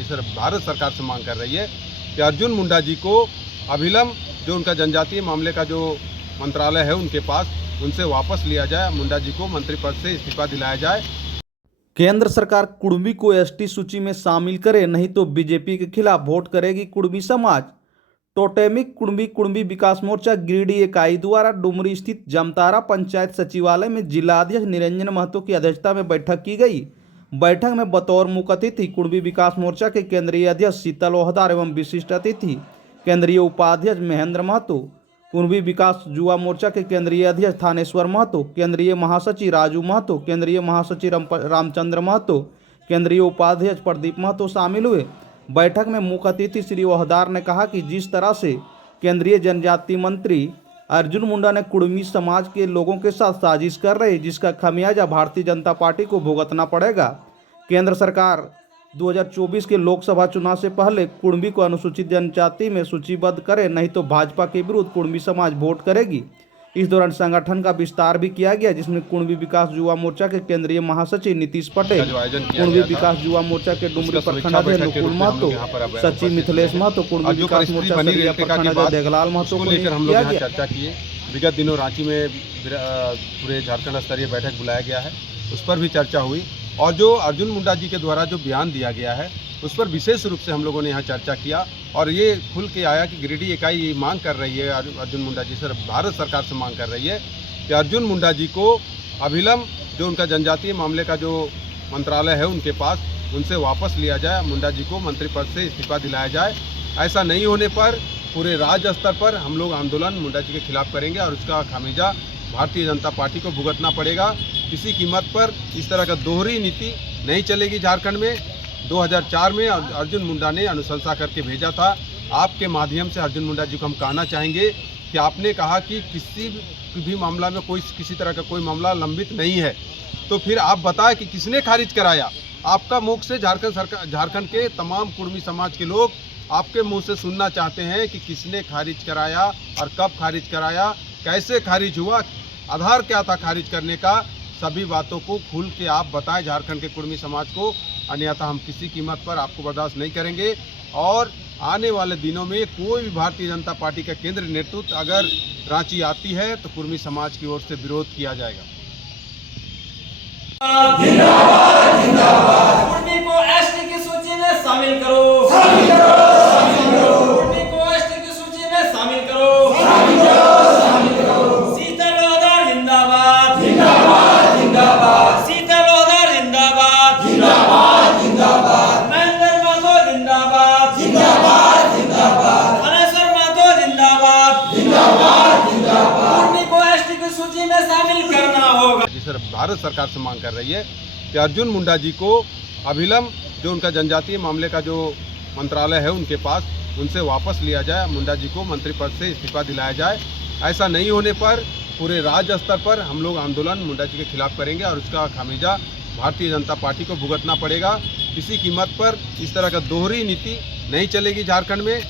जी sir Bharat सरकार से मांग कर रही है कि अर्जुन मुंडा जी को अविलंब जो उनका जनजातीय मामले का जो मंत्रालय है उनके पास उनसे वापस लिया जाए, मुंडा जी को मंत्री पद से इस्तीफा दिलाया जाए। केंद्र सरकार कुर्मी को एसटी सूची में शामिल करे, नहीं तो बीजेपी के खिलाफ वोट करेगी कुर्मी समाज। टोटेमिक कुर्मी विकास मोर्चा गिरिडीह इकाई द्वारा डुमरी स्थित जामतारा पंचायत सचिवालय में जिलाध्यक्ष निरंजन महतो की अध्यक्षता में बैठक की गई। बैठक में बतौर मुख्य अतिथि कुर्मी विकास मोर्चा के केंद्रीय अध्यक्ष शीतल ओहदार एवं विशिष्ट अतिथि केंद्रीय उपाध्यक्ष महेंद्र महतो, कुर्मी विकास युवा मोर्चा के केंद्रीय अध्यक्ष थानेश्वर महतो, केंद्रीय महासचिव राजू महतो, केंद्रीय महासचिव रामचंद्र महतो, केंद्रीय उपाध्यक्ष प्रदीप महतो शामिल हुए। बैठक में मुख्य अतिथि श्री ओहदार ने कहा कि जिस तरह से केंद्रीय जनजाति मंत्री अर्जुन मुंडा ने कुर्मी समाज के लोगों के साथ साजिश कर रहे, जिसका खमियाजा भारतीय जनता पार्टी को भुगतना पड़ेगा। केंद्र सरकार 2024 के लोकसभा चुनाव से पहले कुर्मी को अनुसूचित जनजाति में सूचीबद्ध करे, नहीं तो भाजपा के विरुद्ध कुर्मी समाज वोट करेगी। इस दौरान संगठन का विस्तार भी किया गया, जिसमें कुर्मी विकास युवा मोर्चा के केंद्रीय महासचिव नीतीश पटेल, कुर्मी विकास युवा मोर्चा के डुमरी प्रखंड अध्यक्ष नुकुल महतो, सचिव मिथिलेश महतो, कुर्मी विकास मोर्चा सरिया प्रखंड अध्यक्ष देगलाल महतो को लेकर हम लोग यहाँ चर्चा किए। विगत दिनों रांची में पूरे झारखंड स्तरीय बैठक बुलाया गया है, उस पर भी चर्चा हुई और जो अर्जुन मुंडा जी के द्वारा जो बयान दिया गया है उस पर विशेष रूप से हम लोगों ने यहाँ चर्चा किया और ये खुल के आया कि गिरिडीह इकाई ये मांग कर रही है, अर्जुन मुंडा जी सर भारत सरकार से मांग कर रही है कि अर्जुन मुंडा जी को अविलंब जो उनका जनजातीय मामले का जो मंत्रालय है उनके पास उनसे वापस लिया जाए, मुंडा जी को मंत्री पद से इस्तीफा दिलाया जाए। ऐसा नहीं होने पर पूरे राज्य स्तर पर हम लोग आंदोलन मुंडा जी के खिलाफ करेंगे और उसका खामियाजा भारतीय जनता पार्टी को भुगतना पड़ेगा। किसी कीमत पर इस तरह का दोहरी नीति नहीं चलेगी। झारखंड में 2004 में अर्जुन मुंडा ने अनुशंसा करके भेजा था। आपके माध्यम से अर्जुन मुंडा जी को हम कहना चाहेंगे कि आपने कहा कि किसी भी मामला में किसी तरह का कोई मामला लंबित नहीं है, तो फिर आप बताएं कि किसने खारिज कराया। आपका मुख से झारखंड के तमाम कुर्मी समाज के लोग आपके मुंह से सुनना चाहते हैं कि किसने खारिज कराया और कब खारिज कराया, कैसे खारिज हुआ, आधार क्या था खारिज करने का। सभी बातों को खुल के आप बताएं झारखंड के कुर्मी समाज को, अन्यथा हम किसी कीमत पर आपको बर्दाश्त नहीं करेंगे। और आने वाले दिनों में कोई भी भारतीय जनता पार्टी का केंद्रीय नेतृत्व अगर रांची आती है तो कुर्मी समाज की ओर से विरोध किया जाएगा। जिंदाबाद जिंदाबाद। कुर्मी को एसटी की सूची में शामिल करो, शामिल करो, शामिल करो। कुर्मी को एसटी की सूची में शामिल करो, शामिल करो, शामिल करो। शीतल ओहदार जिंदाबाद, जिंदाबाद जिंदाबाद। शीतल ओहदार जिंदाबाद, जिंदाबाद जिंदाबाद। महेंद्र महतो जिंदाबाद, जिंदाबाद जिंदाबाद। थानेश्वर महतो जिंदाबाद, जिंदाबाद जिंदाबाद। कुर्मी को एसटी की सूची में शामिल करना होगा। जी सर भारत सरकार से मांग कर रही है कि अर्जुन मुंडा जी को अविलंब जो उनका जनजातीय मामले का जो मंत्रालय है उनके पास उनसे वापस लिया जाए, मुंडा जी को मंत्री पद से इस्तीफा दिलाया जाए। ऐसा नहीं होने पर पूरे राज्य स्तर पर हम लोग आंदोलन मुंडा जी के खिलाफ करेंगे और उसका खामियाजा भारतीय जनता पार्टी को भुगतना पड़ेगा। किसी कीमत पर इस तरह का दोहरी नीति नहीं चलेगी झारखंड में।